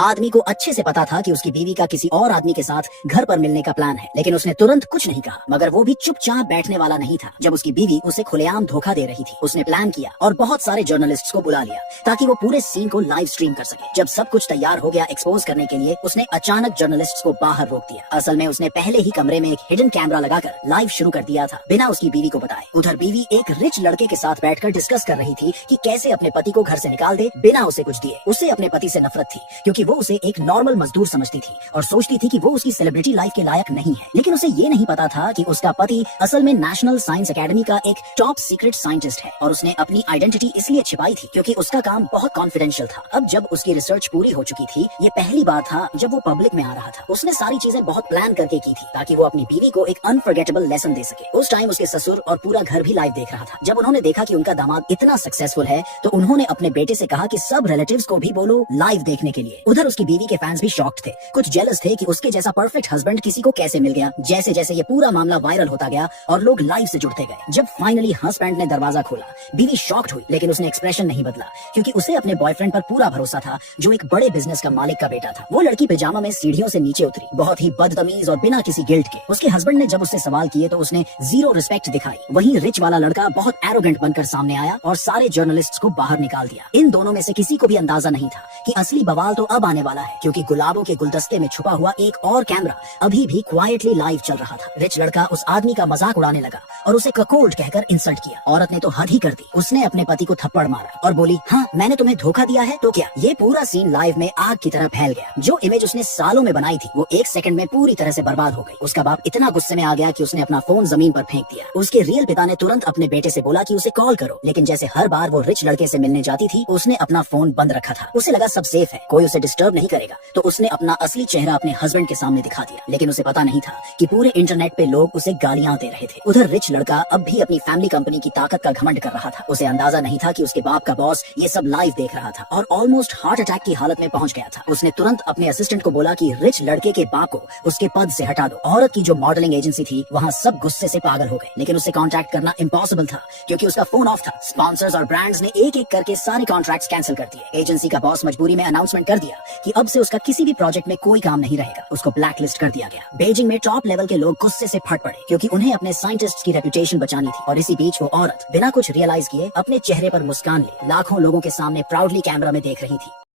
आदमी को अच्छे से पता था कि उसकी बीवी का किसी और आदमी के साथ घर पर मिलने का प्लान है, लेकिन उसने तुरंत कुछ नहीं कहा। मगर वो भी चुपचाप बैठने वाला नहीं था जब उसकी बीवी उसे खुलेआम धोखा दे रही थी। उसने प्लान किया और बहुत सारे जर्नलिस्ट्स को बुला लिया ताकि वो पूरे सीन को लाइव स्ट्रीम कर सके। जब सब कुछ तैयार हो गया एक्सपोज करने के लिए, उसने अचानक जर्नलिस्ट्स को बाहर रोक दिया। असल में उसने पहले ही कमरे में एक हिडन कैमरा लगाकर लाइव शुरू कर दिया था, बिना उसकी बीवी को बताए। उधर बीवी एक रिच लड़के के साथ बैठकर डिस्कस कर रही थी कि कैसे अपने पति को घर से निकाल दे बिना उसे कुछ दिए। उसे अपने पति से नफरत थी क्योंकि वो उसे एक नॉर्मल मजदूर समझती थी और सोचती थी कि वो उसकी सेलिब्रिटी लाइफ के लायक नहीं है। लेकिन उसे ये नहीं पता था कि उसका पति असल में नेशनल साइंस एकेडमी का एक टॉप सीक्रेट साइंटिस्ट है और उसने अपनी आइडेंटिटी इसलिए छिपाई थी क्योंकि उसका काम बहुत कॉन्फिडेंशियल था। अब जब उसकी रिसर्च पूरी हो चुकी थी, ये पहली बार था जब वो पब्लिक में आ रहा था। उसने सारी चीजें बहुत प्लान करके की थी ताकि वो अपनी बीवी को एक अनफॉरगेटेबल लेसन दे सके। उस टाइम उसके ससुर और पूरा घर भी लाइव देख रहा था। जब उन्होंने देखा कि उनका दामाद इतना सक्सेसफुल है तो उन्होंने अपने बेटे से कहा कि सब रिलेटिव्स को भी बोलो लाइव देखने के लिए। उधर उसकी बीवी के फैंस भी शॉक्ड थे, कुछ जेलस थे कि उसके जैसा परफेक्ट हस्बैंड किसी को कैसे मिल गया। जैसे जैसे ये पूरा मामला वायरल होता गया और लोग लाइव से जुड़ते गए। जब फाइनली हस्बैंड ने दरवाजा खोला, बीवी शॉक्ड हुई, लेकिन उसने एक्सप्रेशन नहीं बदला क्योंकि उसे अपने बॉयफ्रेंड पर पूरा भरोसा था जो एक बड़े बिजनेस का मालिक का बेटा था। वो लड़की पिजामा में सीढ़ियों से नीचे उतरी, बहुत ही बदतमीज और बिना किसी गिल्ट के। उसके हस्बैंड ने जब उससे सवाल किए तो उसने जीरो रिस्पेक्ट दिखाई। वहीं रिच वाला लड़का बहुत एरोगेंट बनकर सामने आया और सारे जर्नलिस्ट्स को बाहर निकाल दिया। इन दोनों में से किसी को भी अंदाजा नहीं था कि असली बवाल तो अब आने वाला है, क्योंकि गुलाबों के गुलदस्ते में छुपा हुआ एक और कैमरा अभी भी क्वाइटली लाइव चल रहा था। रिच लड़का उस आदमी का मजाक उड़ाने लगा और उसे ककोल्ड कहकर इंसल्ट किया। औरत ने तो हद ही कर दी, उसने अपने पति को थप्पड़ मारा और बोली, हाँ मैंने तुम्हें धोखा दिया है तो क्या। ये पूरा सीन लाइव में आग की तरह फैल गया। जो इमेज उसने सालों में बनाई थी वो एक सेकंड में पूरी तरह से बर्बाद हो गई। उसका बाप इतना गुस्से में आ गया कि उसने अपना फोन जमीन पर फेंक दिया। उसके रियल पिता ने तुरंत अपने बेटे से बोला कि उसे कॉल करो, लेकिन जैसे हर बार वो रिच लड़के से मिलने जाती थी उसने अपना फोन बंद रखा था। उसे लगा सब सेफ है, कोई उसे डिस्टर्ब नहीं करेगा, तो उसने अपना असली चेहरा अपने हस्बैंड के सामने दिखा दिया। लेकिन उसे पता नहीं था कि पूरे इंटरनेट पे लोग उसे गालियां दे रहे थे। उधर रिच लड़का अब भी अपनी फैमिली कंपनी की ताकत का घमंड कर रहा था। उसे अंदाजा नहीं था कि उसके बाप का बॉस ये सब लाइव देख रहा था और ऑलमोस्ट हार्ट अटैक की हालत में पहुंच गया था। उसने तुरंत अपने असिस्टेंट को बोला कि रिच लड़के के बाप को उसके पद से हटा दो। औरत की जो मॉडलिंग एजेंसी थी वहाँ सब गुस्से से पागल हो गए, लेकिन उसे कॉन्टैक्ट करना इम्पॉसिबल था क्योंकि उसका फोन ऑफ था। स्पॉन्सर्स और ब्रांड्स ने एक एक करके सारे कॉन्ट्रैक्ट्स कैंसिल कर दिए। एजेंसी का बॉस मजबूरी में अनाउंसमेंट कर दिया कि अब से उसका किसी भी प्रोजेक्ट में कोई काम नहीं रहेगा। उसको ब्लैक लिस्ट कर दिया गया। बीजिंग में टॉप लेवल के लोग गुस्से से फट पड़े क्योंकि उन्हें अपने साइंटिस्ट की रेपुटेशन बचानी थी। और इसी बीच वो औरत बिना कुछ रियलाइज किए अपने चेहरे पर मुस्कान ले लाखों लोगों के सामने प्राउडली कैमरा में देख रही थी।